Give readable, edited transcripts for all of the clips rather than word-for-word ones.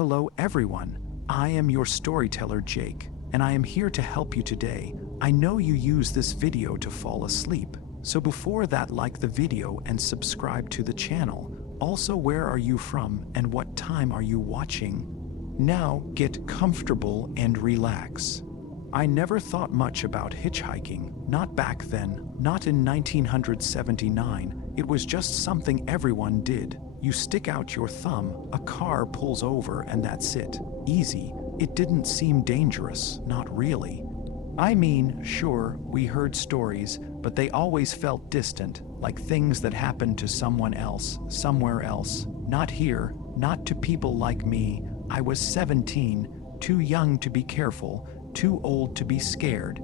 Hello everyone, I am your storyteller Jake, and I am here to help you today. I know you use this video to fall asleep, so before that, like the video and subscribe to the channel. Also, where are you from and what time are you watching? Now get comfortable and relax. I never thought much about hitchhiking, not back then, not in 1979. It was just something everyone did. You stick out your thumb, a car pulls over, and that's it. Easy. It didn't seem dangerous, not really. I mean, sure, we heard stories, but they always felt distant, like things that happened to someone else, somewhere else. Not here, not to people like me. I was 17, too young to be careful, too old to be scared.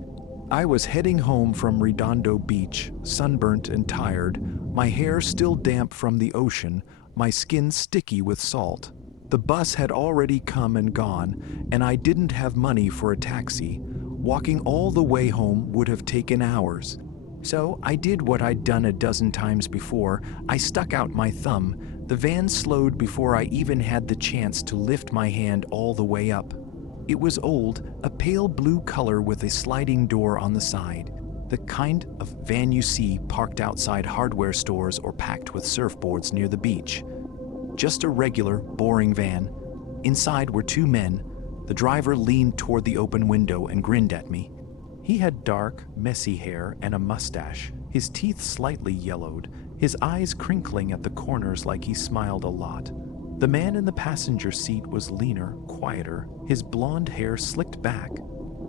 I was heading home from Redondo Beach, sunburnt and tired, my hair still damp from the ocean, my skin sticky with salt. The bus had already come and gone, and I didn't have money for a taxi. Walking all the way home would have taken hours. So I did what I'd done a dozen times before. I stuck out my thumb. The van slowed before I even had the chance to lift my hand all the way up. It was old, a pale blue color with a sliding door on the side. The kind of van you see parked outside hardware stores or packed with surfboards near the beach. Just a regular, boring van. Inside were two men. The driver leaned toward the open window and grinned at me. He had dark, messy hair and a mustache, his teeth slightly yellowed, his eyes crinkling at the corners like he smiled a lot. The man in the passenger seat was leaner, quieter, his blonde hair slicked back.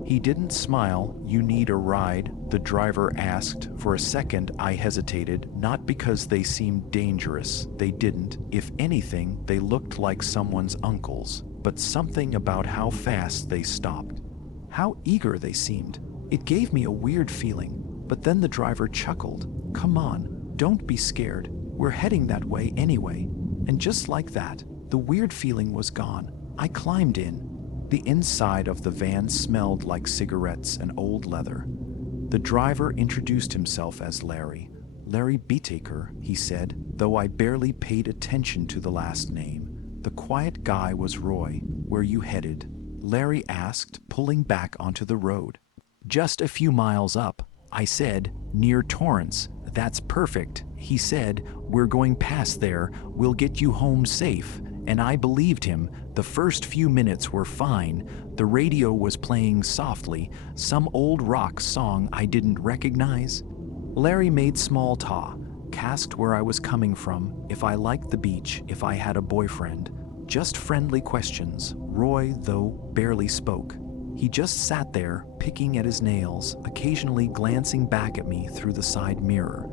He didn't smile. "You need a ride?" the driver asked. For a second, I hesitated, not because they seemed dangerous. They didn't. If anything, they looked like someone's uncles. But something about how fast they stopped, how eager they seemed. It gave me a weird feeling. But then the driver chuckled. "Come on, don't be scared. We're heading that way anyway." And just like that, the weird feeling was gone. I climbed in. The inside of the van smelled like cigarettes and old leather. The driver introduced himself as Larry. "Larry Beataker," he said, though I barely paid attention to the last name. The quiet guy was Roy. "Where you headed?" Larry asked, pulling back onto the road. "Just a few miles up," I said, "near Torrance." "That's perfect," he said. "We're going past there. We'll get you home safe." And I believed him. The first few minutes were fine. The radio was playing softly, some old rock song I didn't recognize. Larry made small talk, asked where I was coming from, if I liked the beach, if I had a boyfriend. Just friendly questions. Roy, though, barely spoke. He just sat there, picking at his nails, occasionally glancing back at me through the side mirror.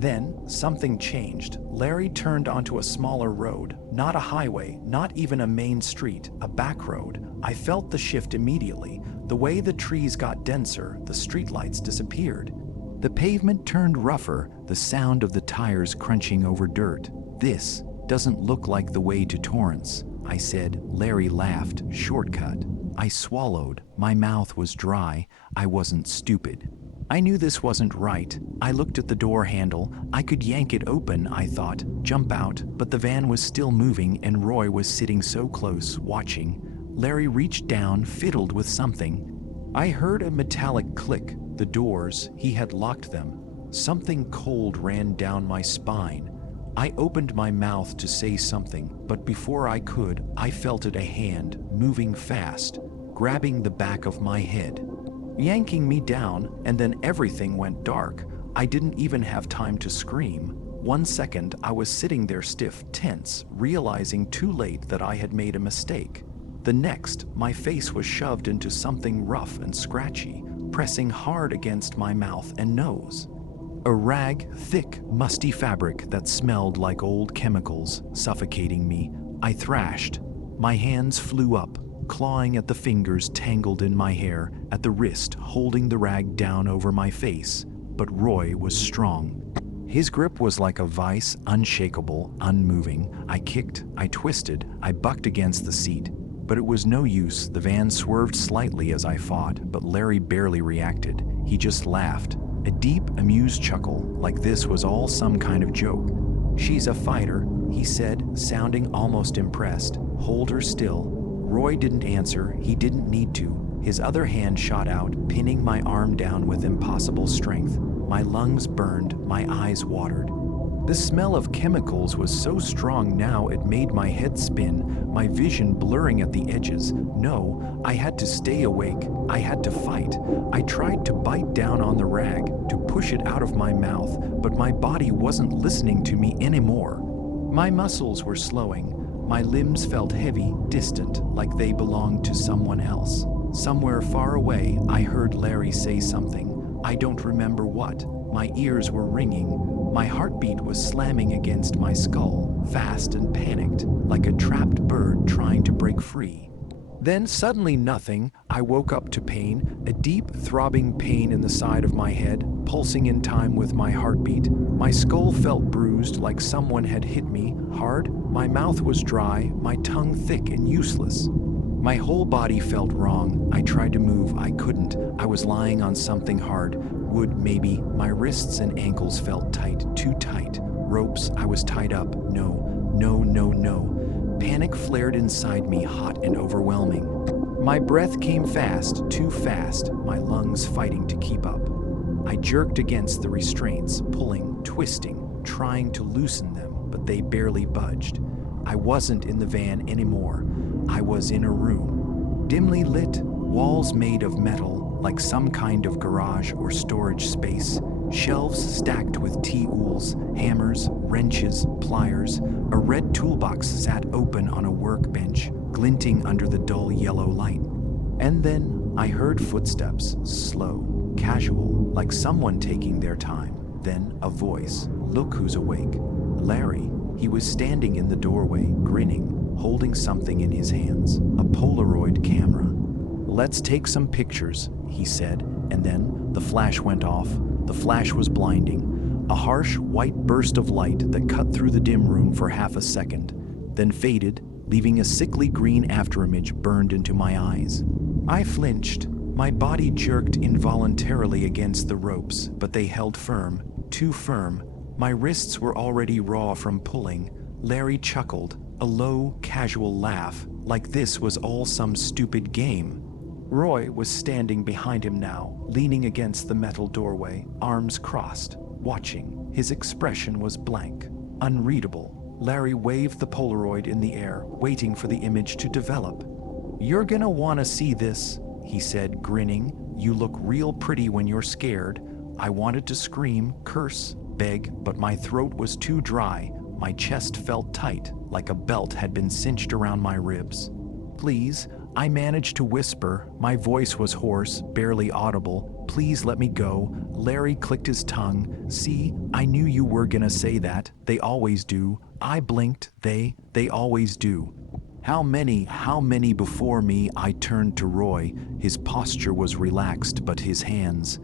Then, something changed. Larry turned onto a smaller road, not a highway, not even a main street, a back road. I felt the shift immediately. The way the trees got denser, the streetlights disappeared. The pavement turned rougher, the sound of the tires crunching over dirt. "This doesn't look like the way to Torrance," I said. Larry laughed. "Shortcut." I swallowed. My mouth was dry. I wasn't stupid. I knew this wasn't right. I looked at the door handle. I could yank it open, I thought, jump out, but the van was still moving and Roy was sitting so close, watching. Larry reached down, fiddled with something. I heard a metallic click. The doors, he had locked them. Something cold ran down my spine. I opened my mouth to say something, but before I could, I felt it, a hand, moving fast, grabbing the back of my head, yanking me down, and then everything went dark. I didn't even have time to scream. 1 second, I was sitting there stiff, tense, realizing too late that I had made a mistake. The next, my face was shoved into something rough and scratchy, pressing hard against my mouth and nose. A rag, thick, musty fabric that smelled like old chemicals, suffocating me. I thrashed. My hands flew up, clawing at the fingers tangled in my hair, at the wrist holding the rag down over my face. But Roy was strong. His grip was like a vice, unshakable, unmoving. I kicked, I twisted, I bucked against the seat. But it was no use. The van swerved slightly as I fought, but Larry barely reacted. He just laughed. A deep, amused chuckle, like this was all some kind of joke. "She's a fighter," he said, sounding almost impressed. hold her still. Roy didn't answer, he didn't need to. His other hand shot out, pinning my arm down with impossible strength. My lungs burned, my eyes watered. The smell of chemicals was so strong now it made my head spin, my vision blurring at the edges. No, I had to stay awake. I had to fight. I tried to bite down on the rag, to push it out of my mouth, but my body wasn't listening to me anymore. My muscles were slowing. My limbs felt heavy, distant, like they belonged to someone else. Somewhere far away, I heard Larry say something. I don't remember what. My ears were ringing. My heartbeat was slamming against my skull, fast and panicked, like a trapped bird trying to break free. Then suddenly nothing. I woke up to pain, a deep, throbbing pain in the side of my head, pulsing in time with my heartbeat. My skull felt bruised, like someone had hit me hard. My mouth was dry, my tongue thick and useless. My whole body felt wrong. I tried to move, I couldn't. I was lying on something hard. Wood, maybe. My wrists and ankles felt tight, too tight. Ropes, I was tied up. No. Panic flared inside me, hot and overwhelming. My breath came fast, too fast, my lungs fighting to keep up. I jerked against the restraints, pulling, twisting, trying to loosen them, but they barely budged. I wasn't in the van anymore. I was in a room. Dimly lit, walls made of metal, like some kind of garage or storage space. Shelves stacked with tools, hammers, wrenches, pliers. A red toolbox sat open on a workbench, glinting under the dull yellow light. And then I heard footsteps, slow, casual, like someone taking their time. Then a voice. Look who's awake. Larry. He was standing in the doorway, grinning, holding something in his hands, a Polaroid camera. Let's take some pictures, he said, and then the flash went off. The flash was blinding, a harsh, white burst of light that cut through the dim room for half a second, then faded, leaving a sickly green afterimage burned into my eyes. I flinched. My body jerked involuntarily against the ropes, but they held firm, too firm. My wrists were already raw from pulling. Larry chuckled, a low, casual laugh, like this was all some stupid game. Roy was standing behind him now, leaning against the metal doorway, arms crossed, watching. His expression was blank, unreadable. Larry waved the Polaroid in the air, waiting for the image to develop. You're gonna wanna see this, he said, grinning. You look real pretty when you're scared. I wanted to scream, curse, beg, but my throat was too dry. My chest felt tight, like a belt had been cinched around my ribs. Please, I managed to whisper. My voice was hoarse, barely audible. Please let me go. Larry clicked his tongue. See, I knew you were gonna say that. They always do. I blinked. They always do. How many before me? I turned to Roy. His posture was relaxed, but his hands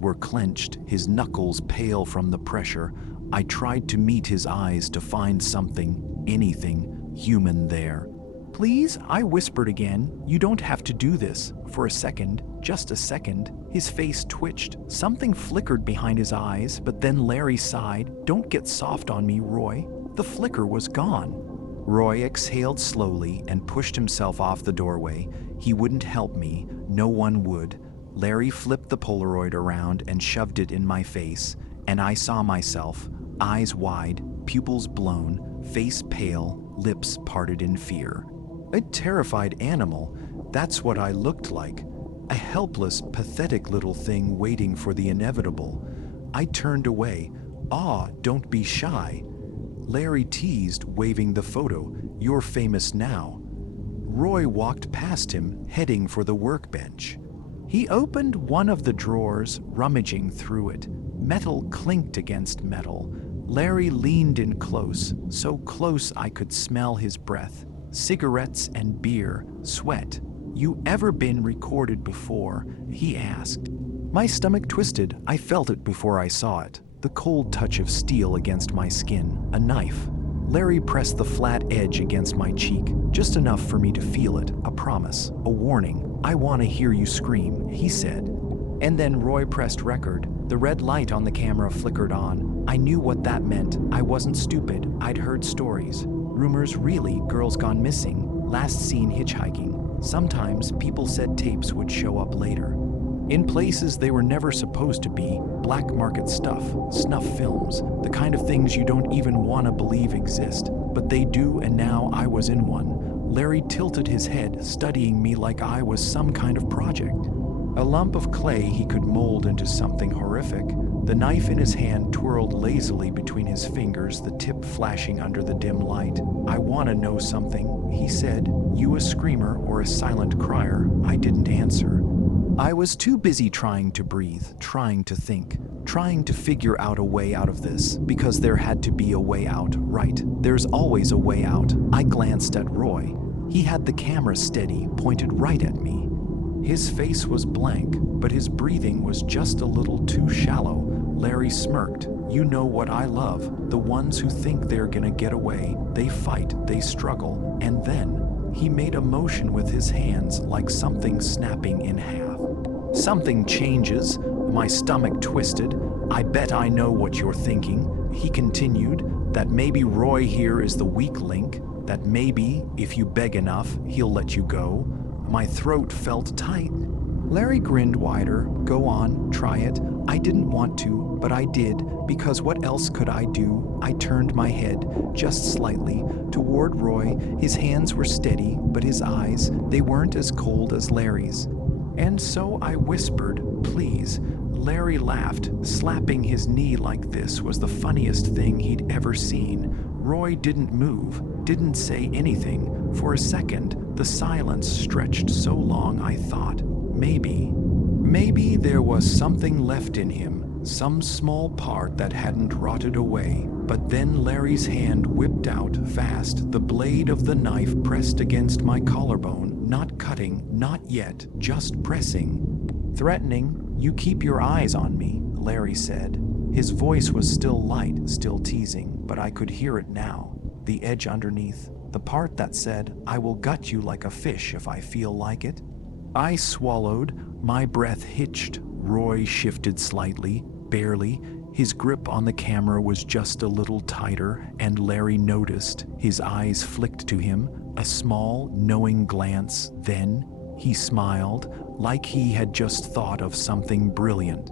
were clenched, his knuckles pale from the pressure. I tried to meet his eyes to find something, anything, human there. Please, I whispered again. You don't have to do this. For a second, just a second, his face twitched. Something flickered behind his eyes, but then Larry sighed. Don't get soft on me, Roy. The flicker was gone. Roy exhaled slowly and pushed himself off the doorway. He wouldn't help me. No one would. Larry flipped the Polaroid around and shoved it in my face, and I saw myself, eyes wide, pupils blown, face pale, lips parted in fear. A terrified animal, that's what I looked like. A helpless, pathetic little thing waiting for the inevitable. I turned away. Don't be shy. Larry teased, waving the photo. You're famous now. Roy walked past him, heading for the workbench. He opened one of the drawers, rummaging through it. Metal clinked against metal. Larry leaned in close, so close I could smell his breath. Cigarettes and beer, sweat. You ever been recorded before? He asked. My stomach twisted. I felt it before I saw it. The cold touch of steel against my skin, a knife. Larry pressed the flat edge against my cheek, just enough for me to feel it, a promise, a warning. I want to hear you scream, he said. And then Roy pressed record. The red light on the camera flickered on. I knew what that meant. I wasn't stupid. I'd heard stories. Rumors really, girls gone missing, last seen hitchhiking. Sometimes people said tapes would show up later. In places they were never supposed to be, black market stuff, snuff films, the kind of things you don't even want to believe exist. But they do, and now I was in one. Larry tilted his head, studying me like I was some kind of project. A lump of clay he could mold into something horrific. The knife in his hand twirled lazily between his fingers, the tip flashing under the dim light. "I want to know something," he said. "You a screamer or a silent crier?" I didn't answer. I was too busy trying to breathe, trying to think, trying to figure out a way out of this, because there had to be a way out, right? There's always a way out. I glanced at Roy. He had the camera steady, pointed right at me. His face was blank, but his breathing was just a little too shallow. Larry smirked. "You know what I love, the ones who think they're gonna get away. They fight, they struggle, and then..." He made a motion with his hands like something snapping in half. "Something changes." My stomach twisted. "I bet I know what you're thinking," he continued, "that maybe Roy here is the weak link, that maybe, if you beg enough, he'll let you go." My throat felt tight. Larry grinned wider. "Go on, try it." I didn't want to, but I did, because what else could I do? I turned my head, just slightly, toward Roy. His hands were steady, but his eyes, they weren't as cold as Larry's. And so I whispered, "Please." Larry laughed. Slapping his knee like this was the funniest thing he'd ever seen. Roy didn't move, didn't say anything. For a second, the silence stretched so long I thought, maybe there was something left in him, some small part that hadn't rotted away. But then Larry's hand whipped out fast, the blade of the knife pressed against my collarbone, not cutting, not yet, just pressing. "Threatening, you keep your eyes on me," Larry said. His voice was still light, still teasing, but I could hear it now, the edge underneath, the part that said, "I will gut you like a fish if I feel like it." I swallowed, my breath hitched. Roy shifted slightly, barely. His grip on the camera was just a little tighter, and Larry noticed. His eyes flicked to him, a small, knowing glance. Then he smiled, like he had just thought of something brilliant.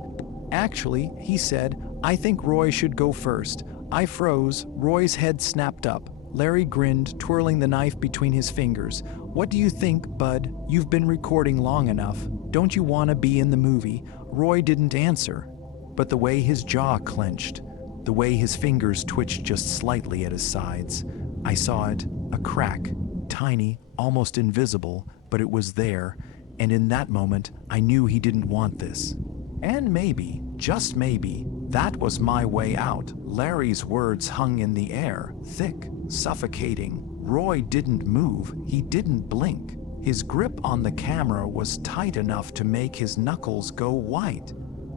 "Actually," he said, "I think Roy should go first." I froze. Roy's head snapped up. Larry grinned, twirling the knife between his fingers. "What do you think, bud? You've been recording long enough. Don't you want to be in the movie?" Roy didn't answer, but the way his jaw clenched, the way his fingers twitched just slightly at his sides, I saw it, a crack, tiny, almost invisible, but it was there, and in that moment, I knew he didn't want this. And maybe, just maybe, that was my way out. Larry's words hung in the air, thick, suffocating. Roy didn't move, he didn't blink. His grip on the camera was tight enough to make his knuckles go white.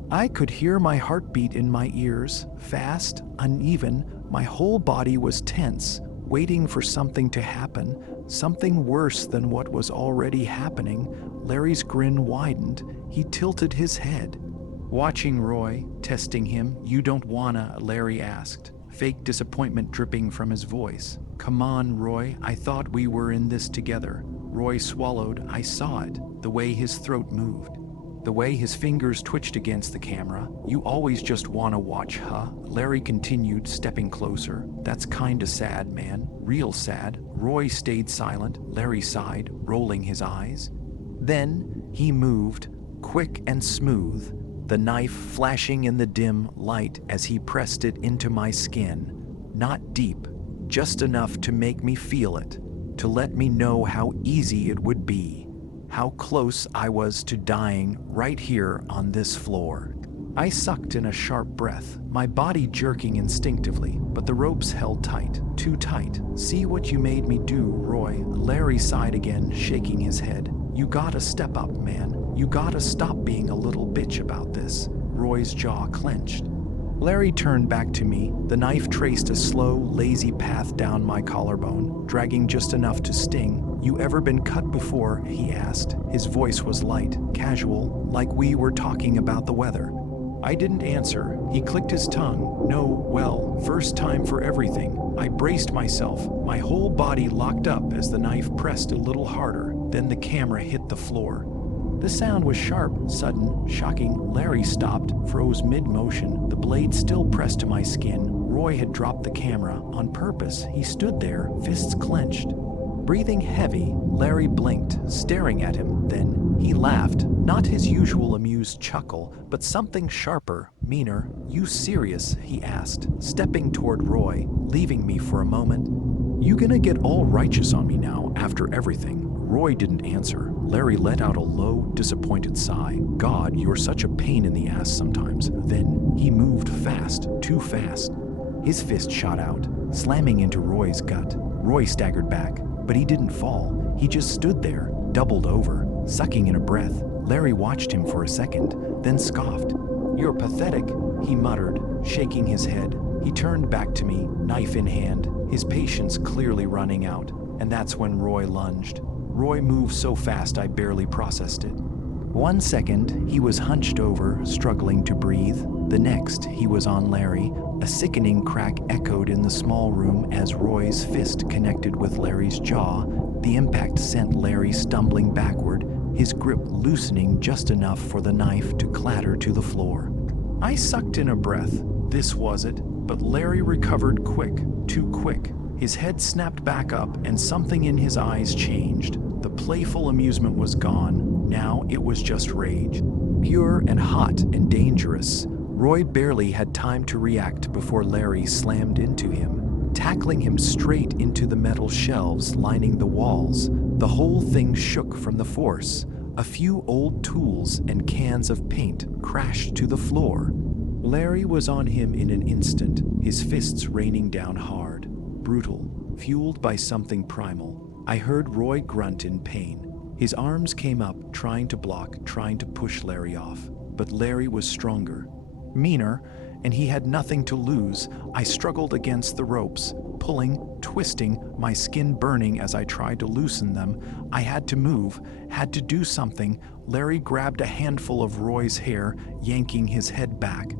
I could hear my heartbeat in my ears, fast, uneven. My whole body was tense, waiting for something to happen, something worse than what was already happening. Larry's grin widened. He tilted his head. Watching Roy, testing him. "You don't wanna?" Larry asked, fake disappointment dripping from his voice. "Come on, Roy, I thought we were in this together." Roy swallowed. I saw it, the way his throat moved, the way his fingers twitched against the camera. "You always just wanna watch, huh?" Larry continued, stepping closer. "That's kinda sad, man. Real sad." Roy stayed silent. Larry sighed, rolling his eyes. Then he moved, quick and smooth, the knife flashing in the dim light as he pressed it into my skin. Not deep, just enough to make me feel it, to let me know how easy it would be, how close I was to dying right here on this floor. I sucked in a sharp breath, my body jerking instinctively, but the ropes held tight, too tight. "See what you made me do, Roy." Larry sighed again, shaking his head. "You gotta step up, man. You gotta stop being a little bitch about this." Roy's jaw clenched. Larry turned back to me. The knife traced a slow, lazy path down my collarbone, dragging just enough to sting. "You ever been cut before?" he asked. His voice was light, casual, like we were talking about the weather. I didn't answer. He clicked his tongue, No, well, first time for everything. I braced myself, my whole body locked up as the knife pressed a little harder. Then the camera hit the floor. The sound was sharp, sudden, shocking. Larry stopped, froze mid-motion, the blade still pressed to my skin. Roy had dropped the camera on purpose. He stood there, fists clenched. Breathing heavy, Larry blinked, staring at him. Then he laughed, not his usual amused chuckle, but something sharper, meaner. "You serious?" he asked, stepping toward Roy, leaving me for a moment. "You gonna get all righteous on me now, after everything?" Roy didn't answer. Larry let out a low, disappointed sigh. "God, you're such a pain in the ass sometimes." Then he moved fast, too fast. His fist shot out, slamming into Roy's gut. Roy staggered back, but he didn't fall. He just stood there, doubled over, sucking in a breath. Larry watched him for a second, then scoffed. "You're pathetic," he muttered, shaking his head. He turned back to me, knife in hand, his patience clearly running out, and that's when Roy lunged. Roy moved so fast I barely processed it. 1 second, he was hunched over, struggling to breathe. The next, he was on Larry. A sickening crack echoed in the small room as Roy's fist connected with Larry's jaw. The impact sent Larry stumbling backward, his grip loosening just enough for the knife to clatter to the floor. I sucked in a breath. This was it. But Larry recovered quick, too quick. His head snapped back up and something in his eyes changed. The playful amusement was gone. Now it was just rage. Pure and hot and dangerous. Roy barely had time to react before Larry slammed into him, tackling him straight into the metal shelves lining the walls. The whole thing shook from the force. A few old tools and cans of paint crashed to the floor. Larry was on him in an instant, his fists raining down hard, brutal, fueled by something primal. I heard Roy grunt in pain. His arms came up, trying to block, trying to push Larry off. But Larry was stronger, meaner, and he had nothing to lose. I struggled against the ropes, pulling, twisting, my skin burning as I tried to loosen them. I had to move, had to do something. Larry grabbed a handful of Roy's hair, yanking his head back.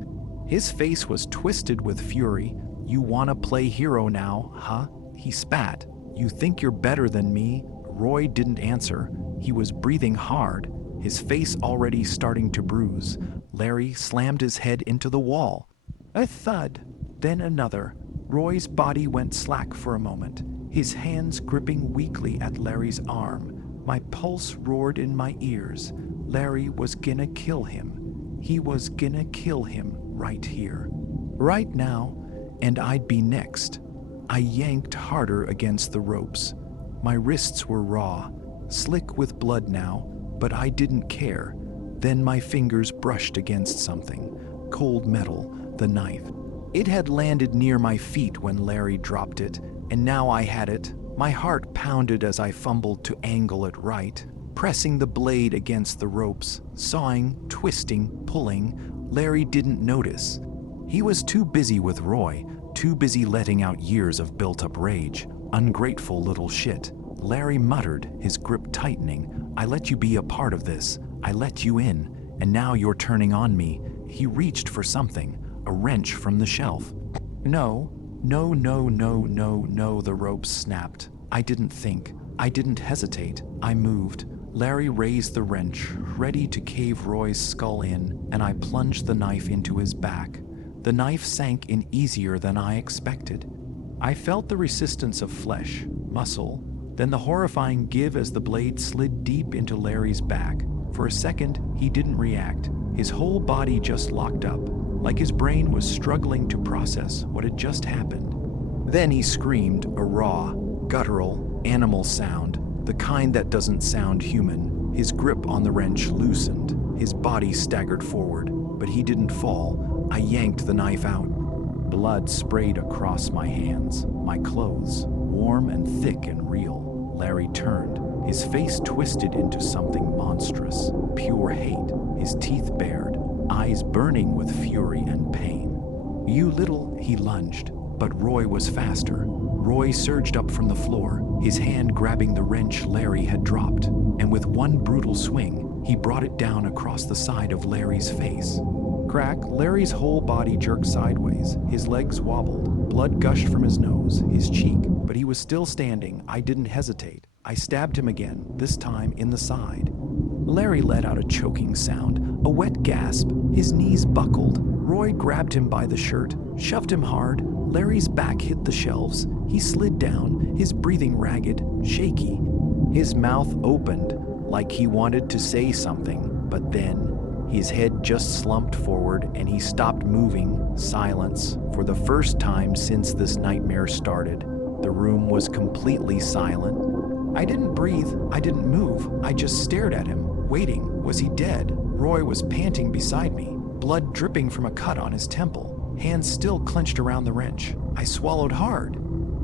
His face was twisted with fury. "You wanna play hero now, huh?" he spat. "You think you're better than me?" Roy didn't answer. He was breathing hard, his face already starting to bruise. Larry slammed his head into the wall. A thud, then another. Roy's body went slack for a moment, his hands gripping weakly at Larry's arm. My pulse roared in my ears. Larry was gonna kill him. He was gonna kill him right here, right now, and I'd be next. I yanked harder against the ropes. My wrists were raw, slick with blood now, but I didn't care. Then my fingers brushed against something, cold metal, the knife. It had landed near my feet when Larry dropped it, and now I had it. My heart pounded as I fumbled to angle it right, pressing the blade against the ropes, sawing, twisting, pulling. Larry didn't notice. He was too busy with Roy, too busy letting out years of built-up rage. Ungrateful little shit. Larry muttered, his grip tightening. "I let you be a part of this. I let you in, and now you're turning on me." He reached for something, a wrench from the shelf. No, no, no, no, no, no, the ropes snapped. I didn't think. I didn't hesitate. I moved. Larry raised the wrench, ready to cave Roy's skull in, and I plunged the knife into his back. The knife sank in easier than I expected. I felt the resistance of flesh, muscle, then the horrifying give as the blade slid deep into Larry's back. For a second, he didn't react. His whole body just locked up, like his brain was struggling to process what had just happened. Then he screamed, a raw, guttural, animal sound, the kind that doesn't sound human. His grip on the wrench loosened. His body staggered forward, but he didn't fall. I yanked the knife out. Blood sprayed across my hands, my clothes, warm and thick and real. Larry turned, his face twisted into something monstrous, pure hate, his teeth bared, eyes burning with fury and pain. "You little," he lunged, but Roy was faster. Roy surged up from the floor, his hand grabbing the wrench Larry had dropped, and with one brutal swing, he brought it down across the side of Larry's face. crack, Larry's whole body jerked sideways. His legs wobbled. Blood gushed from his nose, his cheek, but he was still standing. I didn't hesitate. I stabbed him again, this time in the side. Larry let out a choking sound, a wet gasp. His knees buckled. Roy grabbed him by the shirt, shoved him hard. Larry's back hit the shelves. He slid down, his breathing ragged, shaky. His mouth opened, like he wanted to say something, but then his head just slumped forward and he stopped moving. Silence. For the first time since this nightmare started, the room was completely silent. I didn't breathe. I didn't move. I just stared at him, waiting. Was he dead? Roy was panting beside me, blood dripping from a cut on his temple, hands still clenched around the wrench. I swallowed hard.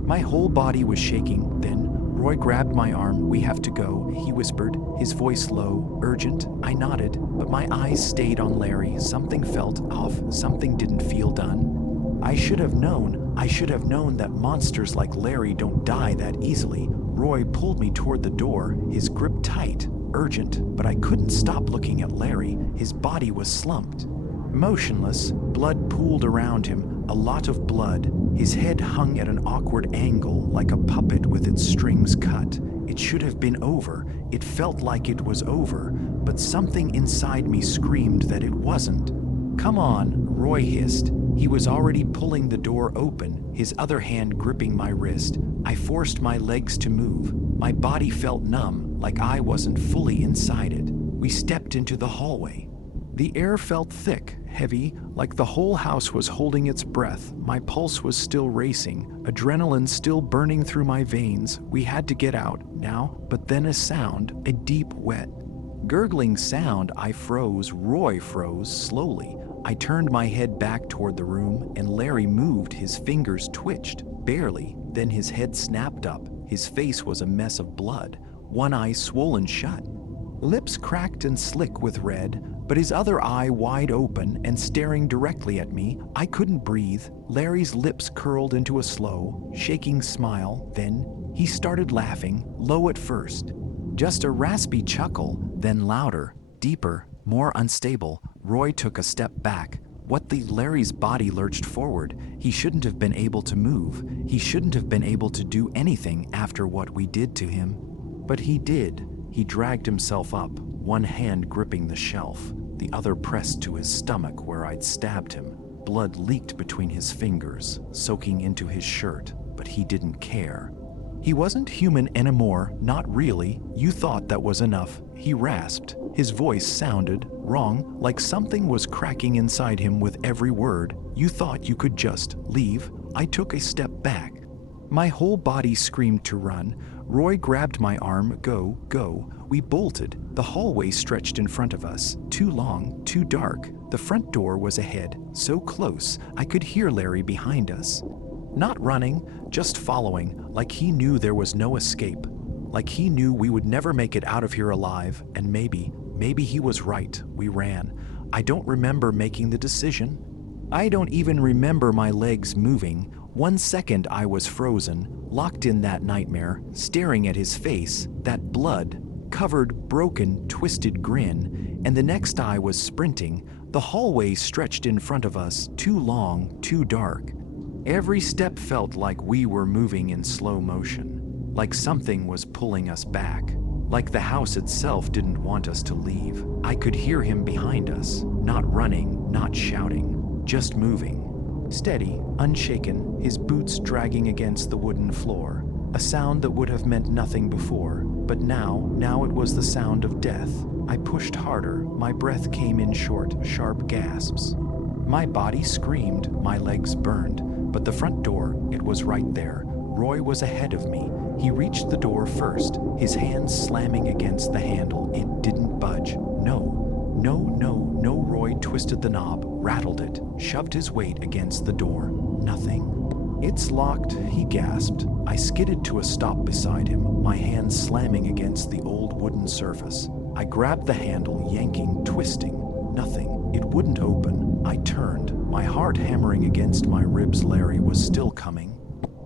My whole body was shaking. Then Roy grabbed my arm. "We have to go," he whispered, his voice low, urgent. I nodded, but my eyes stayed on Larry. Something felt off. Something didn't feel done. I should have known that monsters like Larry don't die that easily. Roy pulled me toward the door, his grip tight, urgent, but I couldn't stop looking at Larry. His body was slumped, motionless. Blood pooled around him, a lot of blood. His head hung at an awkward angle, like a puppet with its strings cut. It should have been over. It felt like it was over, but something inside me screamed that it wasn't. "Come on," Roy hissed. He was already pulling the door open, his other hand gripping my wrist. I forced my legs to move. My body felt numb, like I wasn't fully inside it. We stepped into the hallway. The air felt thick, heavy, like the whole house was holding its breath. My pulse was still racing, adrenaline still burning through my veins. We had to get out now, but then a sound, a deep, wet, gurgling sound. I froze. Roy froze slowly. I turned my head back toward the room, and Larry moved. His fingers twitched, barely. Then his head snapped up. His face was a mess of blood, one eye swollen shut, lips cracked and slick with red, but his other eye wide open and staring directly at me. I couldn't breathe. Larry's lips curled into a slow, shaking smile. Then he started laughing, low at first. Just a raspy chuckle, then louder, deeper, more unstable. Roy took a step back. Larry's body lurched forward. He shouldn't have been able to move. He shouldn't have been able to do anything after what we did to him. But he did. He dragged himself up, one hand gripping the shelf, the other pressed to his stomach where I'd stabbed him. Blood leaked between his fingers, soaking into his shirt, but he didn't care. He wasn't human anymore, not really. You thought that was enough, he rasped. His voice sounded wrong, like something was cracking inside him with every word. You thought you could just leave. I took a step back. My whole body screamed to run. Roy grabbed my arm. Go, go. We bolted. The hallway stretched in front of us. Too long, too dark. The front door was ahead, so close. I could hear Larry behind us. Not running, just following, like he knew there was no escape. Like he knew we would never make it out of here alive, and maybe he was right. We ran. I don't remember making the decision. I don't even remember my legs moving. 1 second I was frozen, locked in that nightmare, staring at his face, that blood-covered, broken, twisted grin, and the next I was sprinting. The hallway stretched in front of us, too long, too dark. Every step felt like we were moving in slow motion, like something was pulling us back, like the house itself didn't want us to leave. I could hear him behind us, not running, not shouting, just moving. Steady, unshaken, his boots dragging against the wooden floor. A sound that would have meant nothing before, but now it was the sound of death. I pushed harder. My breath came in short, sharp gasps. My body screamed, my legs burned, but the front door, it was right there. Roy was ahead of me. He reached the door first, his hands slamming against the handle. It didn't budge. No. Roy twisted the knob, rattled it, shoved his weight against the door. Nothing. It's locked, he gasped. I skidded to a stop beside him, my hands slamming against the old wooden surface. I grabbed the handle, yanking, twisting. Nothing. It wouldn't open. I turned, my heart hammering against my ribs. Larry was still coming.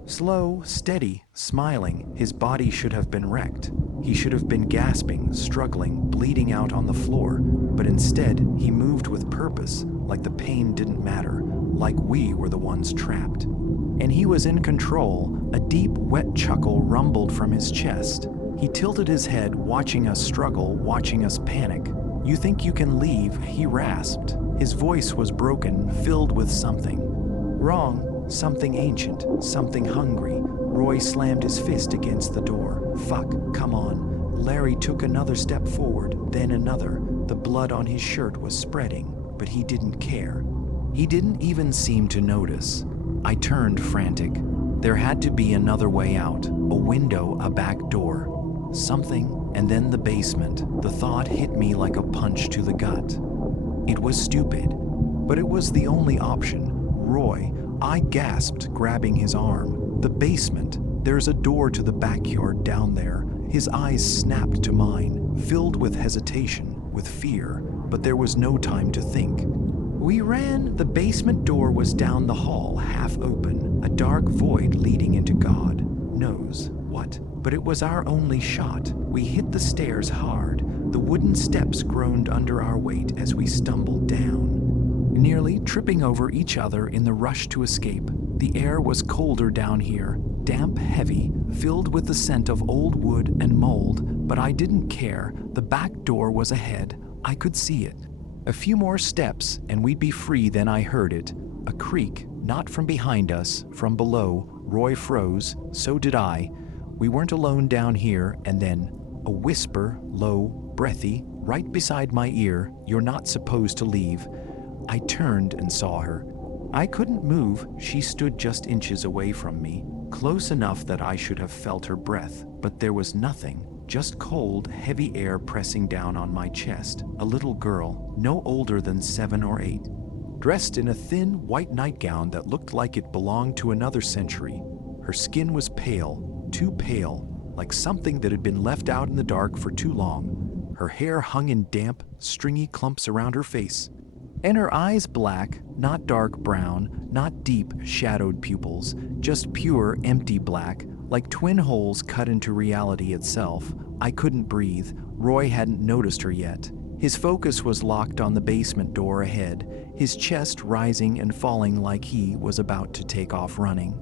Slow, steady, smiling. His body should have been wrecked. He should have been gasping, struggling, bleeding out on the floor. But instead, he moved with purpose, like the pain didn't matter, like we were the ones trapped. And he was in control. A deep, wet chuckle rumbled from his chest. He tilted his head, watching us struggle, watching us panic. "You think you can leave?" he rasped. His voice was broken, filled with something. "Wrong. Something ancient, something hungry." Roy slammed his fist against the door. "Fuck, come on." Larry took another step forward, then another. The blood on his shirt was spreading, but he didn't care. He didn't even seem to notice. I turned frantic. There had to be another way out, a window, a back door. Something, and then the basement. The thought hit me like a punch to the gut. It was stupid, but it was the only option. "Roy," I gasped, grabbing his arm. "The basement. There's a door to the backyard down there." His eyes snapped to mine, filled with hesitation, with fear, but there was no time to think. We ran. The basement door was down the hall, half open, a dark void leading into God knows what. But it was our only shot. We hit the stairs hard. The wooden steps groaned under our weight as we stumbled down, nearly tripping over each other in the rush to escape. The air was colder down here, damp, heavy, filled with the scent of old wood and mold, but I didn't care. The back door was ahead. I could see it. A few more steps, and we'd be free. Then I heard it. A creak, not from behind us, from below. Roy froze. So did I. We weren't alone down here, and then a whisper, low, breathy, right beside my ear. "You're not supposed to leave." I turned and saw her. I couldn't move. She stood just inches away from me, close enough that I should have felt her breath, but there was nothing. Just cold, heavy air pressing down on my chest. A little girl, no older than 7 or 8, dressed in a thin, white nightgown that looked like it belonged to another century. Her skin was pale, too pale, like something that had been left out in the dark for too long. Her hair hung in damp, stringy clumps around her face, and her eyes black, not dark brown, not deep, shadowed pupils, just pure, empty black, like twin holes cut into reality itself. I couldn't breathe. Roy hadn't noticed her yet. His focus was locked on the basement door ahead, his chest rising and falling like he was about to take off running.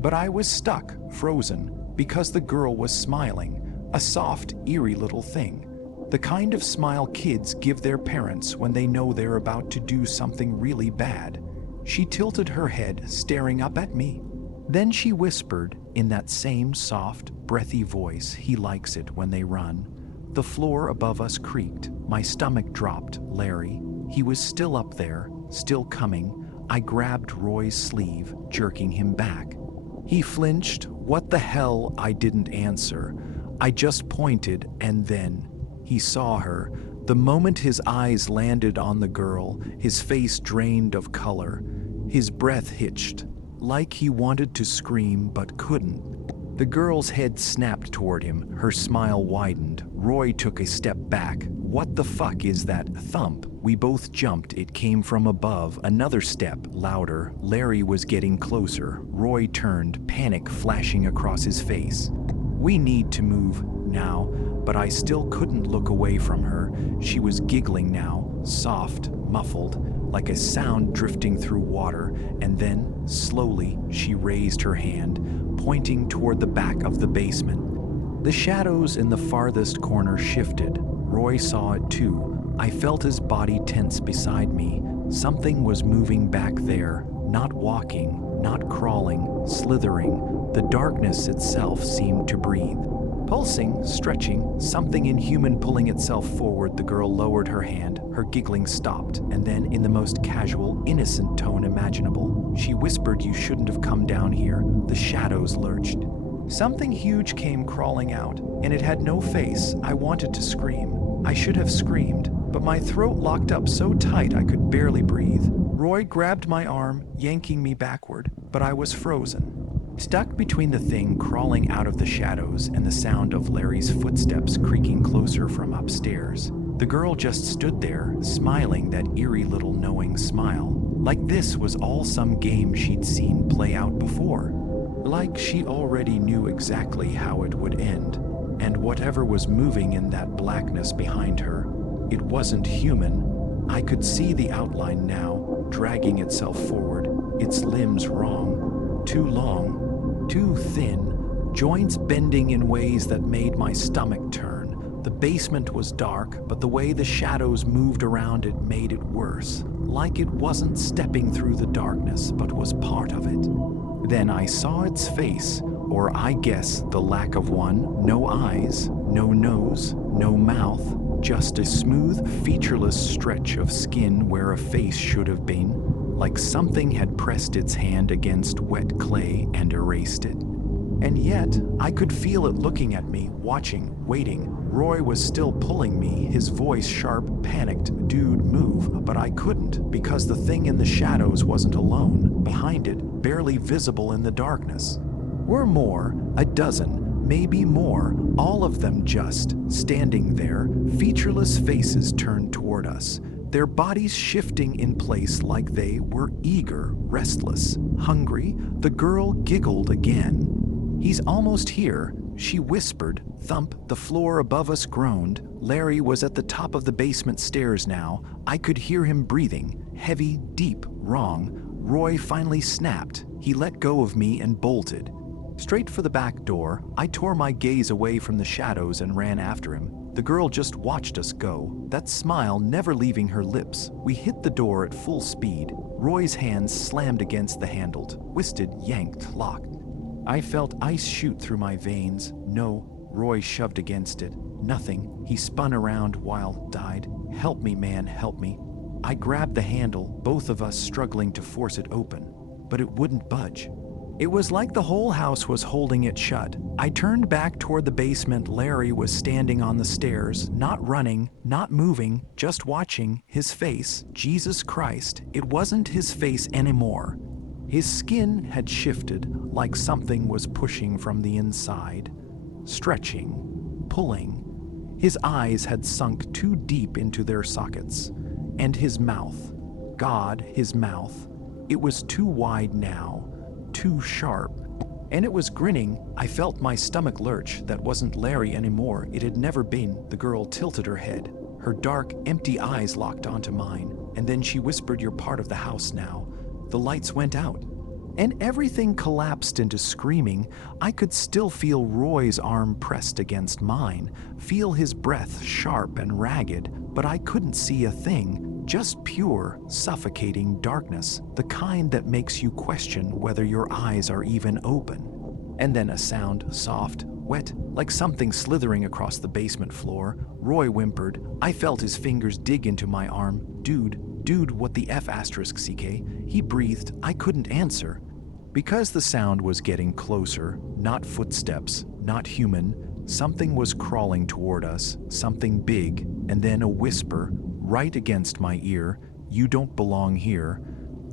But I was stuck, frozen, because the girl was smiling, a soft, eerie little thing. The kind of smile kids give their parents when they know they're about to do something really bad. She tilted her head, staring up at me. Then she whispered, in that same soft, breathy voice he likes it when they run. The floor above us creaked. My stomach dropped. Larry. He was still up there, still coming. I grabbed Roy's sleeve, jerking him back. He flinched. "What the hell?" I didn't answer. I just pointed, and then he saw her. The moment his eyes landed on the girl, his face drained of color. His breath hitched, like he wanted to scream but couldn't. The girl's head snapped toward him, her smile widened. Roy took a step back. "What the fuck is that?" Thump. We both jumped. It came from above. Another step, louder. Larry was getting closer. Roy turned, panic flashing across his face. "We need to move now," but I still couldn't look away from her. She was giggling now, soft, muffled, like a sound drifting through water, and then, slowly, she raised her hand, pointing toward the back of the basement. The shadows in the farthest corner shifted. Roy saw it too. I felt his body tense beside me. Something was moving back there, not walking, not crawling, slithering. The darkness itself seemed to breathe. Pulsing, stretching, something inhuman pulling itself forward. The girl lowered her hand. Her giggling stopped, and then, in the most casual, innocent tone imaginable, she whispered, "You shouldn't have come down here." The shadows lurched. Something huge came crawling out, and it had no face. I wanted to scream. I should have screamed, but my throat locked up so tight I could barely breathe. Roy grabbed my arm, yanking me backward, but I was frozen, stuck between the thing crawling out of the shadows and the sound of Larry's footsteps creaking closer from upstairs. The girl just stood there, smiling that eerie little knowing smile, like this was all some game she'd seen play out before. Like she already knew exactly how it would end. And whatever was moving in that blackness behind her, it wasn't human. I could see the outline now, dragging itself forward, its limbs wrong, too long, too thin, joints bending in ways that made my stomach turn. The basement was dark, but the way the shadows moved around it made it worse, like it wasn't stepping through the darkness, but was part of it. Then I saw its face, or I guess the lack of one. No eyes, no nose, no mouth, just a smooth, featureless stretch of skin where a face should have been, like something had pressed its hand against wet clay and erased it. And yet, I could feel it looking at me, watching, waiting. Roy was still pulling me, his voice sharp, panicked, "Dude, move," but I couldn't, because the thing in the shadows wasn't alone. Behind it, barely visible in the darkness, were more, a dozen, maybe more, all of them just standing there, featureless faces turned toward us, their bodies shifting in place like they were eager, restless, hungry. The girl giggled again. "He's almost here," she whispered. Thump, the floor above us groaned. Larry was at the top of the basement stairs now. I could hear him breathing, heavy, deep, wrong. Roy finally snapped. He let go of me and bolted straight for the back door. I tore my gaze away from the shadows and ran after him. The girl just watched us go, that smile never leaving her lips. We hit the door at full speed. Roy's hands slammed against the handle, twisted, yanked, locked. I felt ice shoot through my veins. No, Roy shoved against it. Nothing. He spun around while died. "Help me, man, help me." I grabbed the handle, both of us struggling to force it open, but it wouldn't budge. It was like the whole house was holding it shut. I turned back toward the basement. Larry was standing on the stairs, not running, not moving, just watching. His face, Jesus Christ, it wasn't his face anymore. His skin had shifted, like something was pushing from the inside, stretching, pulling. His eyes had sunk too deep into their sockets, and his mouth, God, his mouth, it was too wide now, too sharp. And it was grinning. I felt my stomach lurch. That wasn't Larry anymore. It had never been. The girl tilted her head. Her dark, empty eyes locked onto mine. And then she whispered, "You're part of the house now." The lights went out, and everything collapsed into screaming. I could still feel Roy's arm pressed against mine, feel his breath sharp and ragged, but I couldn't see a thing. Just pure, suffocating darkness, the kind that makes you question whether your eyes are even open. And then a sound, soft, wet, like something slithering across the basement floor. Roy whimpered. I felt his fingers dig into my arm. Dude, what the F asterisk CK? He breathed. I couldn't answer. Because the sound was getting closer, not footsteps, not human, something was crawling toward us, something big, and then a whisper, right against my ear, "You don't belong here."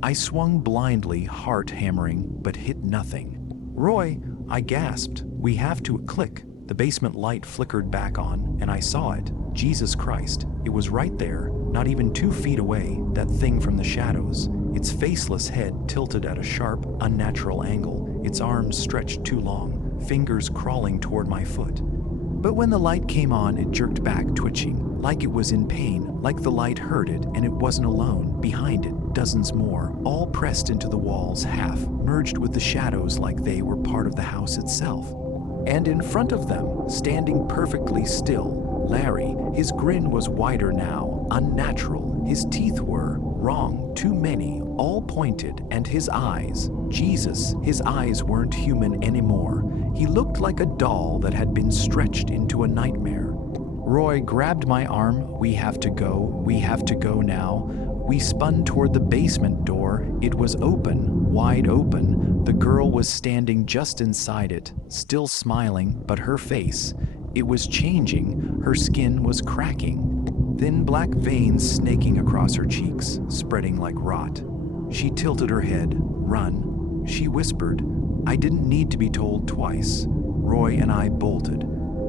I swung blindly, heart hammering, but hit nothing. "Roy," I gasped. "We have to." Click. The basement light flickered back on, and I saw it. Jesus Christ. It was right there, not even 2 feet away, that thing from the shadows. Its faceless head tilted at a sharp, unnatural angle, its arms stretched too long, fingers crawling toward my foot. But when the light came on, it jerked back, twitching, like it was in pain, like the light hurt it, and it wasn't alone. Behind it, dozens more, all pressed into the walls, half merged with the shadows like they were part of the house itself. And in front of them, standing perfectly still, Larry. His grin was wider now, unnatural. His teeth were wrong, too many, all pointed, and his eyes, Jesus, his eyes weren't human anymore. He looked like a doll that had been stretched into a nightmare. Roy grabbed my arm. We have to go now. We spun toward the basement door. It was open, wide open. The girl was standing just inside it, still smiling, but her face, it was changing. Her skin was cracking. Thin black veins snaking across her cheeks, spreading like rot. She tilted her head. "Run," she whispered. I didn't need to be told twice. Roy and I bolted.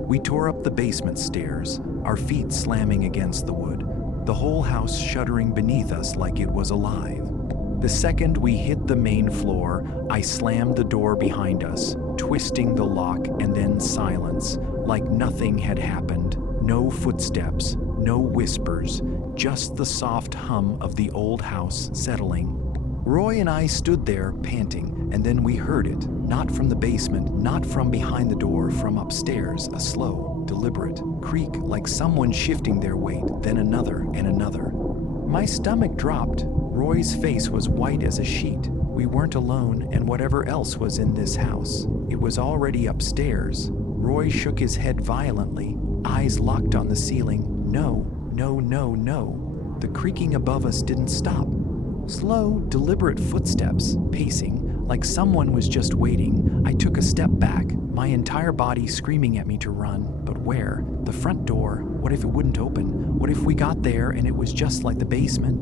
We tore up the basement stairs, our feet slamming against the wood, the whole house shuddering beneath us like it was alive. The second we hit the main floor, I slammed the door behind us, twisting the lock, and then silence, like nothing had happened. No footsteps, no whispers, just the soft hum of the old house settling. Roy and I stood there, panting, and then we heard it, not from the basement, not from behind the door, from upstairs, a slow, deliberate creak like someone shifting their weight, then another and another. My stomach dropped. Roy's face was white as a sheet. We weren't alone, and whatever else was in this house, it was already upstairs. Roy shook his head violently, eyes locked on the ceiling. No, no, no, no. The creaking above us didn't stop. Slow, deliberate footsteps, pacing, like someone was just waiting. I took a step back, my entire body screaming at me to run. But where? The front door? What if it wouldn't open? What if we got there and it was just like the basement?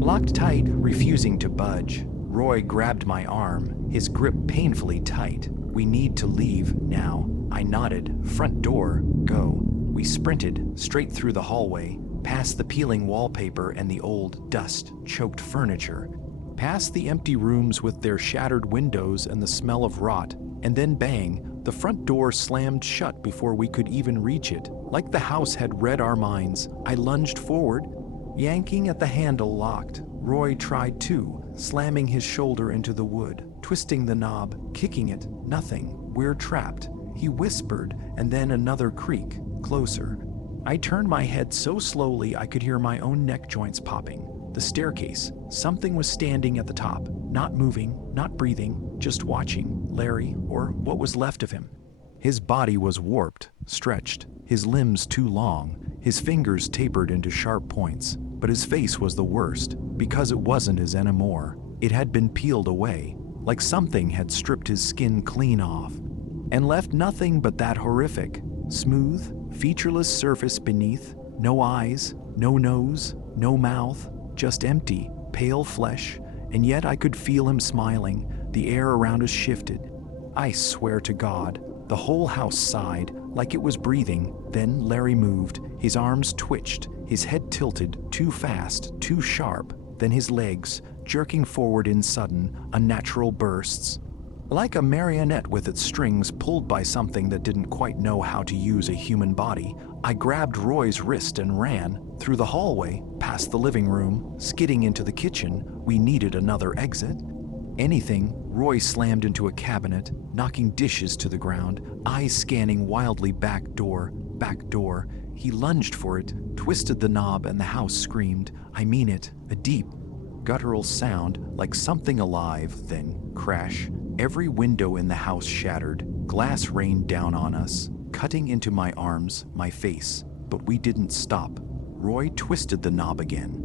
Locked tight, refusing to budge. Roy grabbed my arm, his grip painfully tight. We need to leave now. I nodded. Front door, go. We sprinted straight through the hallway, past the peeling wallpaper and the old, dust-choked furniture, past the empty rooms with their shattered windows and the smell of rot, and then bang, the front door slammed shut before we could even reach it. Like the house had read our minds, I lunged forward, yanking at the handle locked. Roy tried too, slamming his shoulder into the wood, twisting the knob, kicking it. Nothing. We're trapped, he whispered, and then another creak, closer. I turned my head so slowly I could hear my own neck joints popping. The staircase. Something was standing at the top, not moving, not breathing, just watching. Larry, or what was left of him. His body was warped, stretched, his limbs too long, his fingers tapered into sharp points. But his face was the worst, because it wasn't his anymore. It had been peeled away, like something had stripped his skin clean off, and left nothing but that horrific, smooth, featureless surface beneath. No eyes, no nose, no mouth, just empty, pale flesh, and yet I could feel him smiling. The air around us shifted. I swear to God, the whole house sighed, like it was breathing. Then Larry moved, his arms twitched, his head tilted, too fast, too sharp, then his legs, jerking forward in sudden, unnatural bursts. Like a marionette with its strings pulled by something that didn't quite know how to use a human body, I grabbed Roy's wrist and ran, through the hallway, past the living room, skidding into the kitchen. We needed another exit. Anything. Roy slammed into a cabinet, knocking dishes to the ground, eyes scanning wildly. Back door, back door. He lunged for it, twisted the knob, and the house screamed. I mean it, a deep, guttural sound, like something alive. Then, crash. Every window in the house shattered. Glass rained down on us, cutting into my arms, my face. But we didn't stop. Roy twisted the knob again.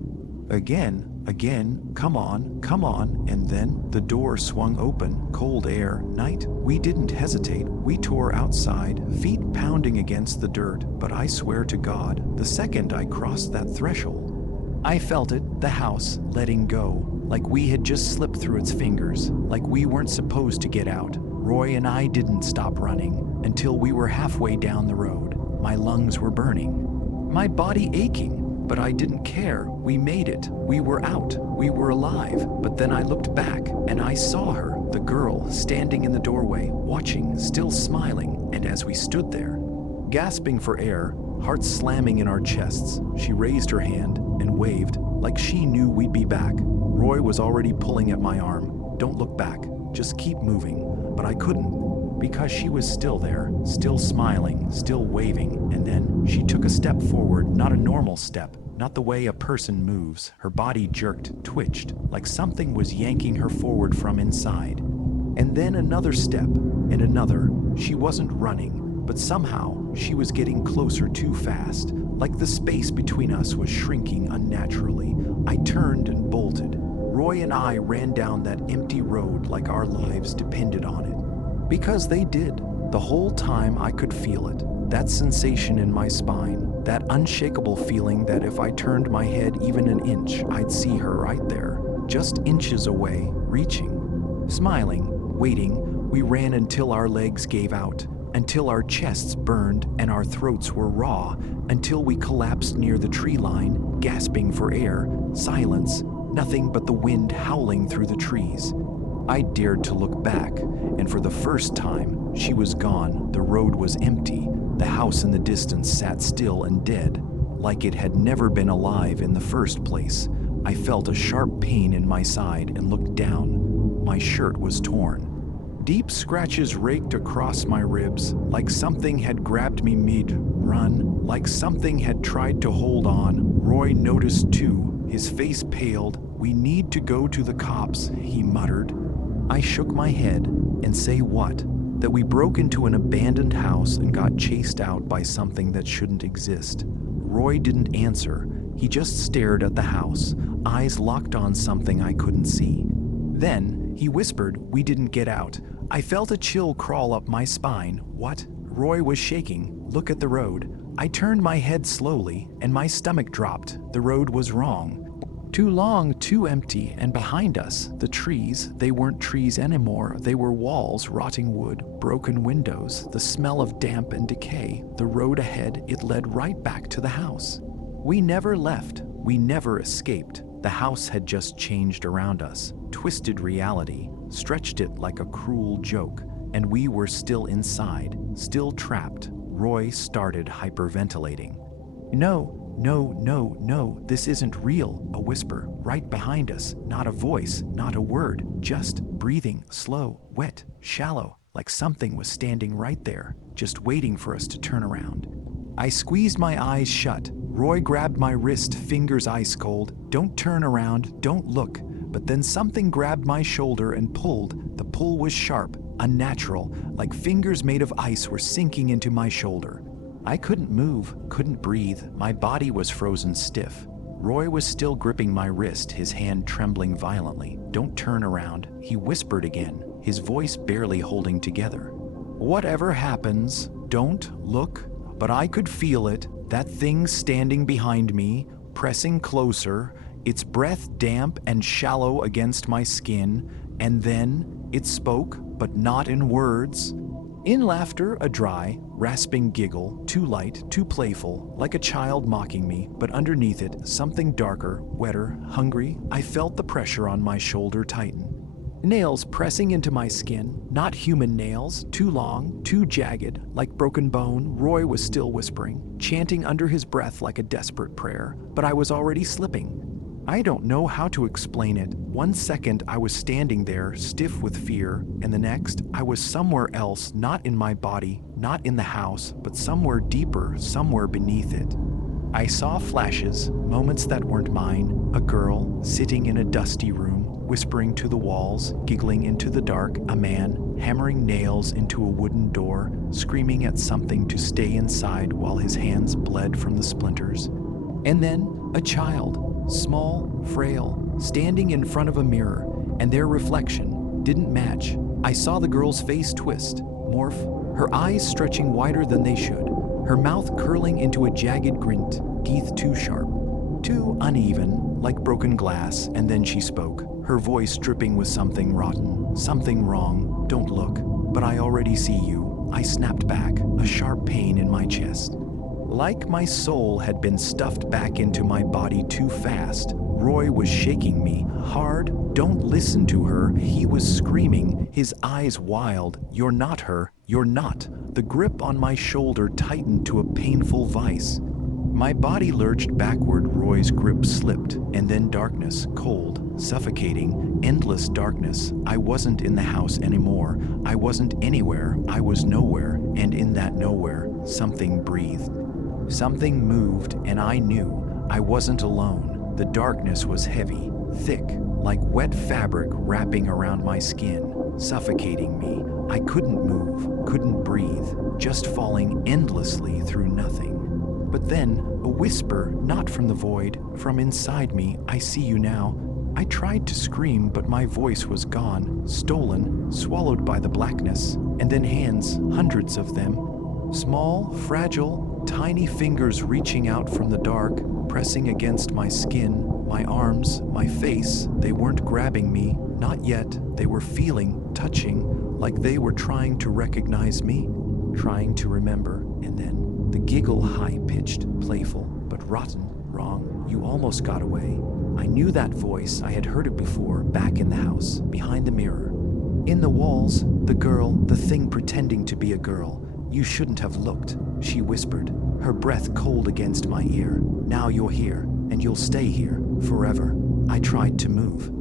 Again, come on, and then the door swung open, cold air, night. We didn't hesitate, we tore outside, feet pounding against the dirt, but I swear to God, the second I crossed that threshold, I felt it, the house, letting go, like we had just slipped through its fingers, like we weren't supposed to get out. Roy and I didn't stop running, until we were halfway down the road. My lungs were burning, my body aching. But I didn't care. We made it. We were out. We were alive. But then I looked back, and I saw her, the girl, standing in the doorway, watching, still smiling. And as we stood there, gasping for air, hearts slamming in our chests, she raised her hand and waved, like she knew we'd be back. Roy was already pulling at my arm. Don't look back. Just keep moving. But I couldn't, because she was still there, still smiling, still waving. And then she took a step forward, not a normal step, not the way a person moves. Her body jerked, twitched, like something was yanking her forward from inside. And then another step, and another. She wasn't running, but somehow she was getting closer too fast, like the space between us was shrinking unnaturally. I turned and bolted. Roy and I ran down that empty road like our lives depended on it. Because they did. The whole time I could feel it. That sensation in my spine, that unshakable feeling that if I turned my head even an inch, I'd see her right there, just inches away, reaching, smiling, waiting. We ran until our legs gave out, until our chests burned and our throats were raw, until we collapsed near the tree line, gasping for air. Silence, nothing but the wind howling through the trees. I dared to look back, and for the first time, she was gone. The road was empty. The house in the distance sat still and dead, like it had never been alive in the first place. I felt a sharp pain in my side and looked down. My shirt was torn. Deep scratches raked across my ribs, like something had grabbed me mid-run, like something had tried to hold on. Roy noticed too. His face paled. "We need to go to the cops," he muttered. I shook my head. "And say what? That we broke into an abandoned house and got chased out by something that shouldn't exist?" Roy didn't answer. He just stared at the house, eyes locked on something I couldn't see. Then he whispered, "We didn't get out." I felt a chill crawl up my spine. "What?" Roy was shaking. "Look at the road." I turned my head slowly, and my stomach dropped. The road was wrong. Too long, too empty, and behind us, the trees, they weren't trees anymore. They were walls, rotting wood, broken windows, the smell of damp and decay. The road ahead, it led right back to the house. We never left. We never escaped. The house had just changed around us, twisted reality, stretched it like a cruel joke, and we were still inside, still trapped. Roy started hyperventilating. "No, no, no, no, this isn't real," a whisper, right behind us. Not a voice, not a word, just breathing, slow, wet, shallow, like something was standing right there, just waiting for us to turn around. I squeezed my eyes shut. Roy grabbed my wrist, fingers ice cold. "Don't turn around, don't look." But then something grabbed my shoulder and pulled. The pull was sharp, unnatural, like fingers made of ice were sinking into my shoulder. I couldn't move, couldn't breathe. My body was frozen stiff. Roy was still gripping my wrist, his hand trembling violently. "Don't turn around," he whispered again, his voice barely holding together. "Whatever happens, don't look." But I could feel it, that thing standing behind me, pressing closer, its breath damp and shallow against my skin, and then it spoke, but not in words. In laughter, a dry, rasping giggle, too light, too playful, like a child mocking me, but underneath it, something darker, wetter, hungry. I felt the pressure on my shoulder tighten. Nails pressing into my skin, not human nails, too long, too jagged, like broken bone. Roy was still whispering, chanting under his breath like a desperate prayer, but I was already slipping. I don't know how to explain it. One second I was standing there, stiff with fear, and the next I was somewhere else, not in my body, not in the house, but somewhere deeper, somewhere beneath it. I saw flashes, moments that weren't mine. A girl sitting in a dusty room, whispering to the walls, giggling into the dark. A man hammering nails into a wooden door, screaming at something to stay inside while his hands bled from the splinters. And then a child, small, frail, standing in front of a mirror, and their reflection didn't match. I saw the girl's face twist, morph, her eyes stretching wider than they should, her mouth curling into a jagged glint, teeth too sharp, too uneven, like broken glass. And then she spoke, her voice dripping with something rotten, something wrong. "Don't look, but I already see you." I snapped back, a sharp pain in my chest. Like my soul had been stuffed back into my body too fast. Roy was shaking me hard. "Don't listen to her," he was screaming, his eyes wild. "You're not her, you're not." The grip on my shoulder tightened to a painful vice. My body lurched backward. Roy's grip slipped, and then darkness, cold, suffocating, endless darkness. I wasn't in the house anymore. I wasn't anywhere. I was nowhere, and in that nowhere, something breathed. Something moved, and I knew I wasn't alone. The darkness was heavy, thick, like wet fabric wrapping around my skin, suffocating me. I couldn't move, couldn't breathe, just falling endlessly through nothing. But then, a whisper, not from the void, from inside me. "I see you now." I tried to scream, but my voice was gone, stolen, swallowed by the blackness. And then hands, hundreds of them, small, fragile, tiny fingers reaching out from the dark, pressing against my skin, my arms, my face. They weren't grabbing me, not yet. They were feeling, touching, like they were trying to recognize me, trying to remember. And then the giggle, high-pitched, playful, but rotten, wrong. "You almost got away." I knew that voice. I had heard it before, back in the house, behind the mirror. In the walls, the girl, the thing pretending to be a girl. You shouldn't have looked, she whispered, her breath cold against my ear. Now you're here, and you'll stay here, forever. I tried to move,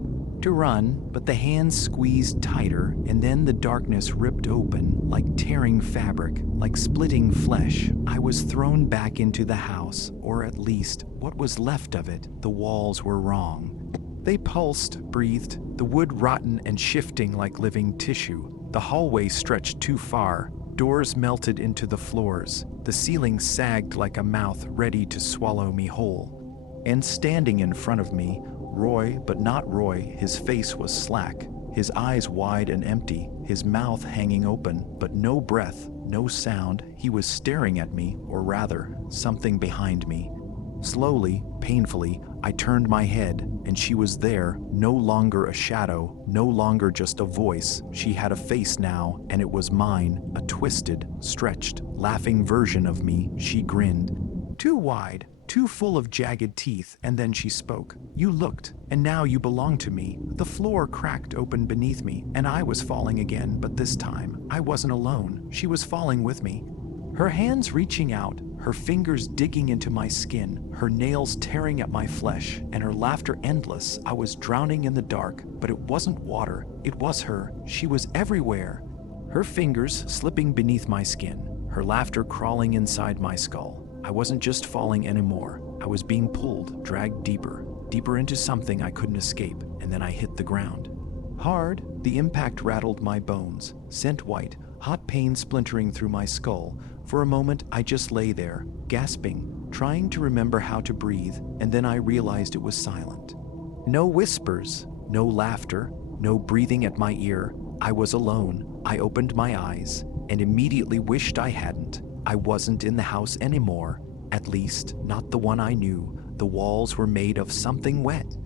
to run, but the hands squeezed tighter, and then the darkness ripped open, like tearing fabric, like splitting flesh. I was thrown back into the house, or at least what was left of it. The walls were wrong. They pulsed, breathed, the wood rotten and shifting like living tissue. The hallway stretched too far. Doors melted into the floors. The ceiling sagged like a mouth ready to swallow me whole. And standing in front of me, Roy, but not Roy, his face was slack, his eyes wide and empty, his mouth hanging open, but no breath, no sound. He was staring at me, or rather, something behind me. Slowly, painfully, I turned my head, and she was there, no longer a shadow, no longer just a voice. She had a face now, and it was mine, a twisted, stretched, laughing version of me. She grinned. Too wide, too full of jagged teeth, and then she spoke. You looked, and now you belong to me. The floor cracked open beneath me, and I was falling again, but this time, I wasn't alone. She was falling with me. Her hands reaching out, her fingers digging into my skin, her nails tearing at my flesh, and her laughter endless. I was drowning in the dark, but it wasn't water, it was her. She was everywhere. Her fingers slipping beneath my skin, her laughter crawling inside my skull. I wasn't just falling anymore. I was being pulled, dragged deeper, deeper into something I couldn't escape, and then I hit the ground. Hard, the impact rattled my bones, sent white, hot pain splintering through my skull. For a moment, I just lay there, gasping, trying to remember how to breathe, and then I realized it was silent. No whispers, no laughter, no breathing at my ear. I was alone. I opened my eyes, and immediately wished I hadn't. I wasn't in the house anymore, at least not the one I knew. The walls were made of something wet.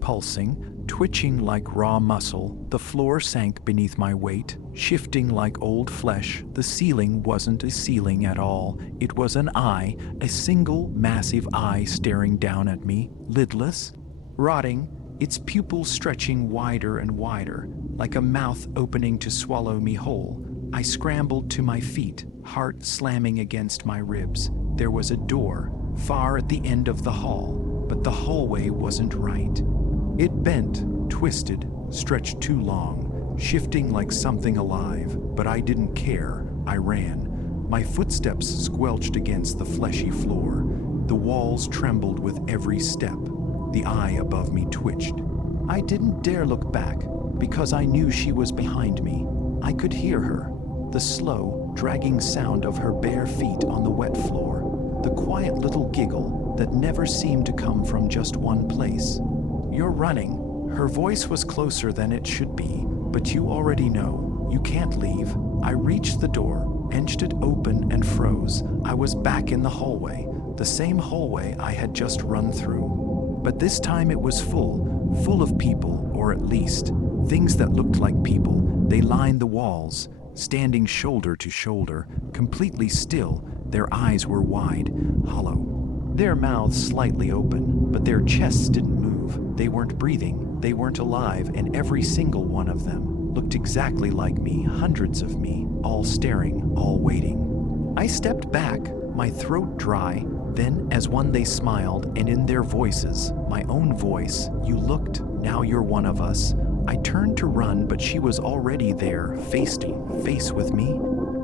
Pulsing, twitching like raw muscle, the floor sank beneath my weight, shifting like old flesh. The ceiling wasn't a ceiling at all. It was an eye, a single massive eye staring down at me, lidless, rotting, its pupils stretching wider and wider, like a mouth opening to swallow me whole. I scrambled to my feet, heart slamming against my ribs. There was a door, far at the end of the hall, but the hallway wasn't right. It bent, twisted, stretched too long, shifting like something alive, but I didn't care. I ran. My footsteps squelched against the fleshy floor. The walls trembled with every step. The eye above me twitched. I didn't dare look back, because I knew she was behind me. I could hear her, the slow, dragging sound of her bare feet on the wet floor, the quiet little giggle that never seemed to come from just one place. You're running. Her voice was closer than it should be, but you already know. You can't leave. I reached the door, edged it open, and froze. I was back in the hallway, the same hallway I had just run through. But this time it was full of people, or at least things that looked like people. They lined the walls, standing shoulder to shoulder, completely still. Their eyes were wide, hollow, their mouths slightly open, but their chests didn't move. They weren't breathing, they weren't alive, and every single one of them looked exactly like me, hundreds of me, all staring, all waiting. I stepped back, my throat dry. Then, as one, they smiled, and in their voices, my own voice, you looked, now you're one of us. I turned to run, but she was already there, face to face with me,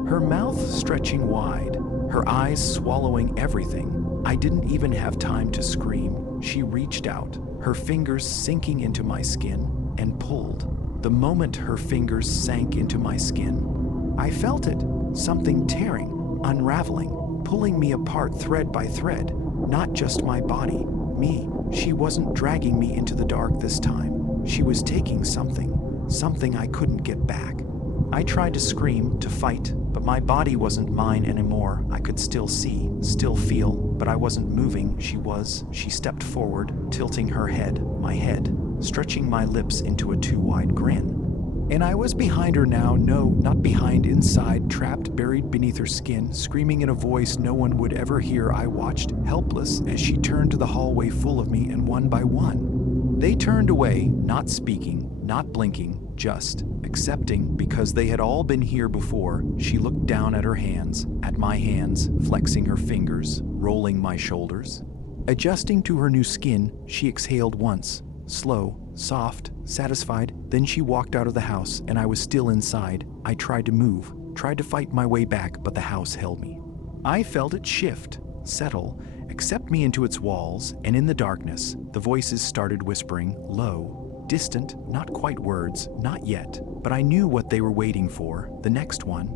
her mouth stretching wide, her eyes swallowing everything. I didn't even have time to scream. She reached out, her fingers sinking into my skin, and pulled. The moment her fingers sank into my skin, I felt it, something tearing, unraveling, pulling me apart thread by thread, not just my body, me. She wasn't dragging me into the dark this time. She was taking something I couldn't get back. I tried to scream, to fight, but my body wasn't mine anymore. I could still see, still feel, but I wasn't moving. She stepped forward, tilting her head, my head, stretching my lips into a too wide grin. And I was behind her now, no, not behind, inside, trapped, buried beneath her skin, screaming in a voice no one would ever hear. I watched, helpless, as she turned to the hallway full of me, and one by one, they turned away, not speaking, not blinking, just accepting because they had all been here before. She looked down at her hands, at my hands, flexing her fingers, rolling my shoulders. Adjusting to her new skin, she exhaled once, slow, soft, satisfied. Then she walked out of the house and I was still inside. I tried to move, tried to fight my way back, but the house held me. I felt it shift, settle, accept me into its walls, and in the darkness, the voices started whispering, low, distant, not quite words, not yet, but I knew what they were waiting for, the next one.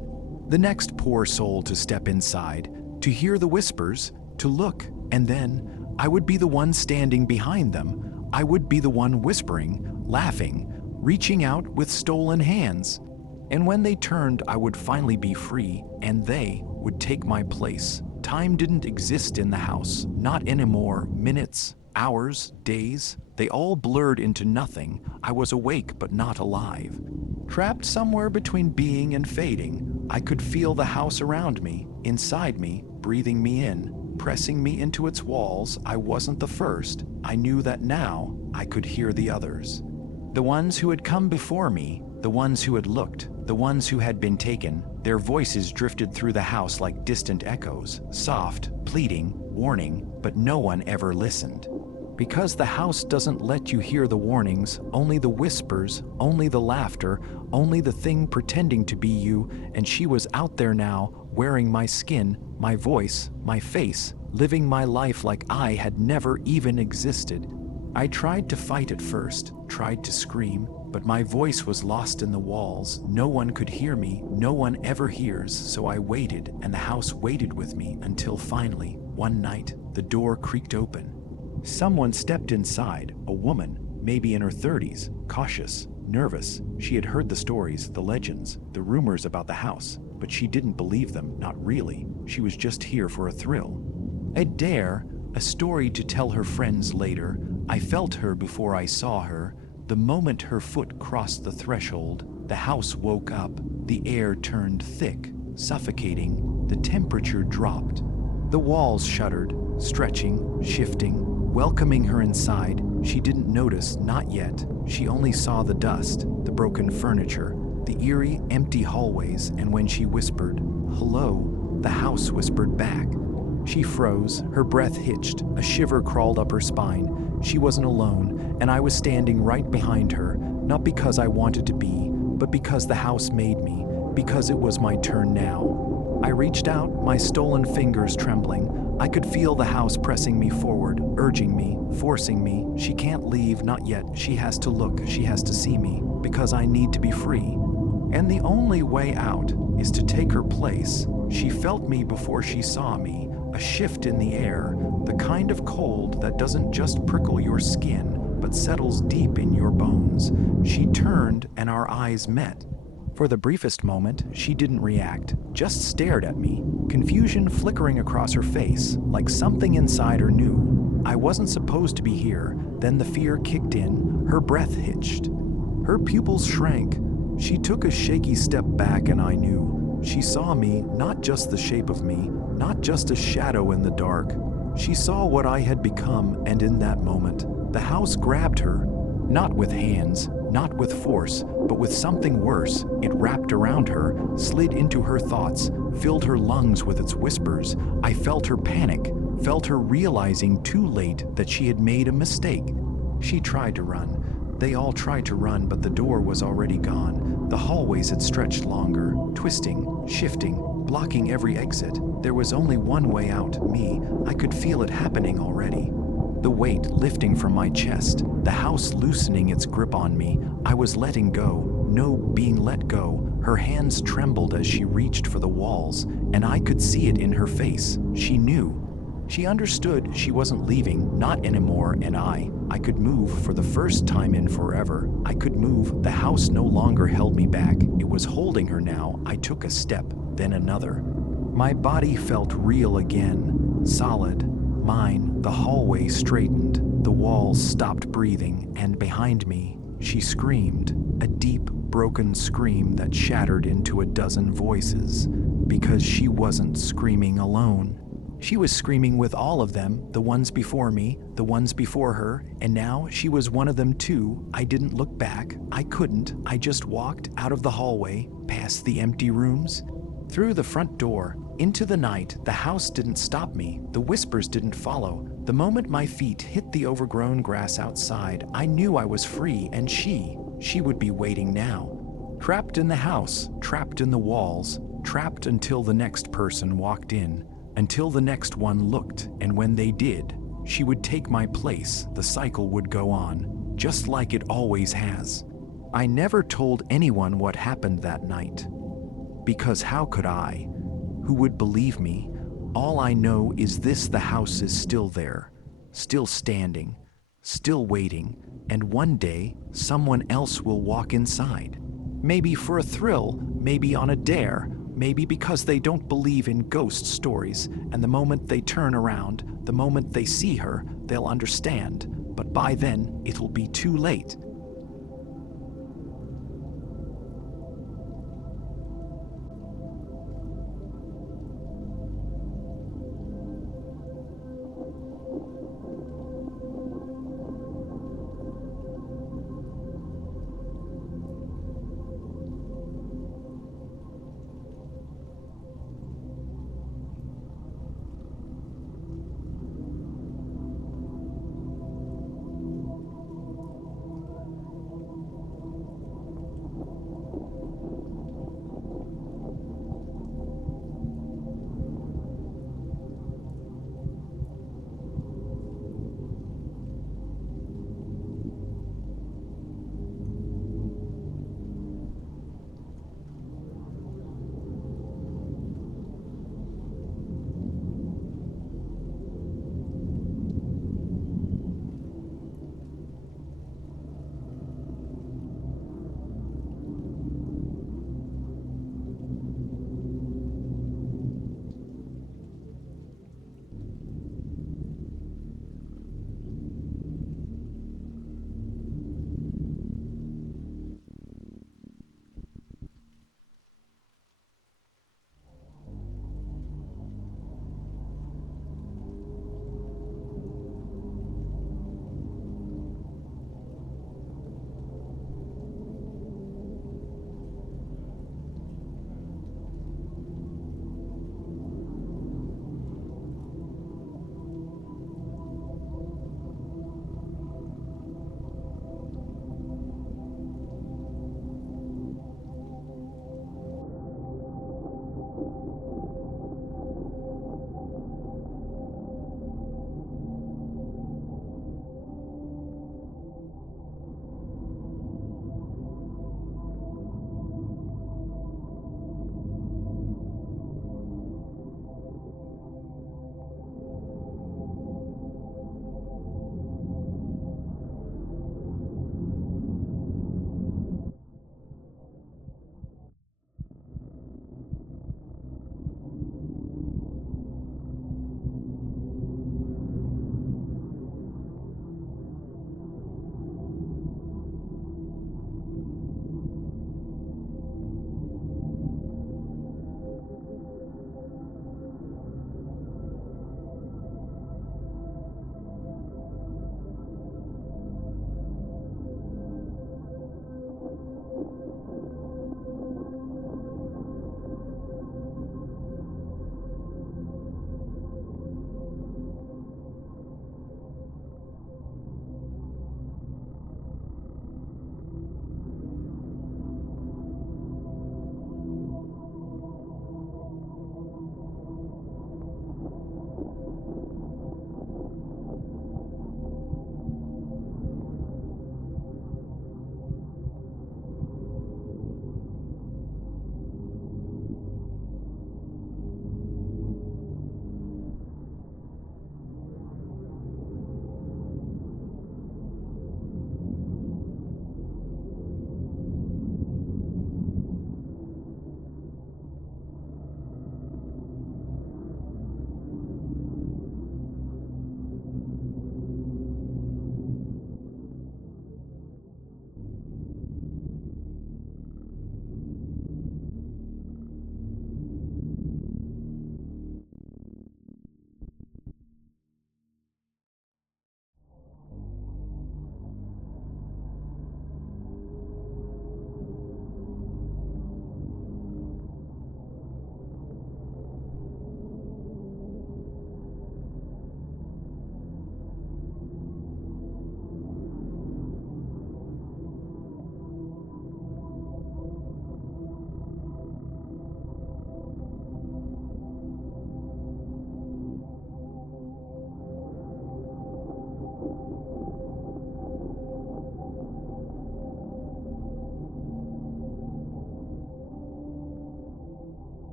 The next poor soul to step inside, to hear the whispers, to look, and then I would be the one standing behind them. I would be the one whispering, laughing, reaching out with stolen hands. And when they turned, I would finally be free, and they would take my place. Time didn't exist in the house, not anymore. Minutes, hours, days, they all blurred into nothing. I was awake but not alive. Trapped somewhere between being and fading, I could feel the house around me, inside me, breathing me in, pressing me into its walls. I wasn't the first. I knew that now I could hear the others. The ones who had come before me, the ones who had looked, the ones who had been taken, their voices drifted through the house like distant echoes, soft, pleading, warning, but no one ever listened. Because the house doesn't let you hear the warnings, only the whispers, only the laughter, only the thing pretending to be you, and she was out there now, wearing my skin, my voice, my face, living my life like I had never even existed. I tried to fight at first, tried to scream, but my voice was lost in the walls. No one could hear me, no one ever hears, so I waited, and the house waited with me until finally, one night, the door creaked open. Someone stepped inside, a woman, maybe in her 30s, cautious, nervous. She had heard the stories, the legends, the rumors about the house, but she didn't believe them, not really. She was just here for a thrill. A dare, a story to tell her friends later. I felt her before I saw her. The moment her foot crossed the threshold, the house woke up. The air turned thick, suffocating. The temperature dropped. The walls shuddered, stretching, shifting, welcoming her inside. She didn't notice, not yet. She only saw the dust, the broken furniture, the eerie, empty hallways, and when she whispered, "Hello," the house whispered back. She froze, her breath hitched, a shiver crawled up her spine. She wasn't alone, and I was standing right behind her, not because I wanted to be, but because the house made me, because it was my turn now. I reached out, my stolen fingers trembling. I could feel the house pressing me forward, urging me, forcing me. She can't leave, not yet. She has to look, she has to see me, because I need to be free. And the only way out is to take her place. She felt me before she saw me, a shift in the air, the kind of cold that doesn't just prickle your skin, but settles deep in your bones. She turned and our eyes met. For the briefest moment, she didn't react, just stared at me, confusion flickering across her face, like something inside her knew I wasn't supposed to be here. Then the fear kicked in, her breath hitched. Her pupils shrank. She took a shaky step back and I knew. She saw me, not just the shape of me, not just a shadow in the dark. She saw what I had become, and in that moment, the house grabbed her, not with hands, not with force, but with something worse. It wrapped around her, slid into her thoughts, filled her lungs with its whispers. I felt her panic, felt her realizing too late that she had made a mistake. She tried to run. They all tried to run, but the door was already gone. The hallways had stretched longer, twisting, shifting, blocking every exit. There was only one way out, me. I could feel it happening already. The weight lifting from my chest, the house loosening its grip on me. I was letting go, no being let go. Her hands trembled as she reached for the walls, and I could see it in her face. She knew. She understood she wasn't leaving, not anymore, and I could move for the first time in forever. I could move. The house no longer held me back. It was holding her now. I took a step, then another. My body felt real again, solid. Mine, the hallway straightened, the walls stopped breathing, and behind me, she screamed, a deep, broken scream that shattered into a dozen voices, because she wasn't screaming alone. She was screaming with all of them, the ones before me, the ones before her, and now she was one of them too. I didn't look back. I couldn't. I just walked out of the hallway, past the empty rooms, through the front door, into the night. The house didn't stop me. The whispers didn't follow. The moment my feet hit the overgrown grass outside, I knew I was free, and she would be waiting now. Trapped in the house, trapped in the walls, trapped until the next person walked in, until the next one looked, and when they did, she would take my place. The cycle would go on, just like it always has. I never told anyone what happened that night, because how could I? Who would believe me? All I know is this: the house is still there, still standing, still waiting, and one day someone else will walk inside. Maybe for a thrill, maybe on a dare, maybe because they don't believe in ghost stories, and the moment they turn around, the moment they see her, they'll understand. But by then, it'll be too late.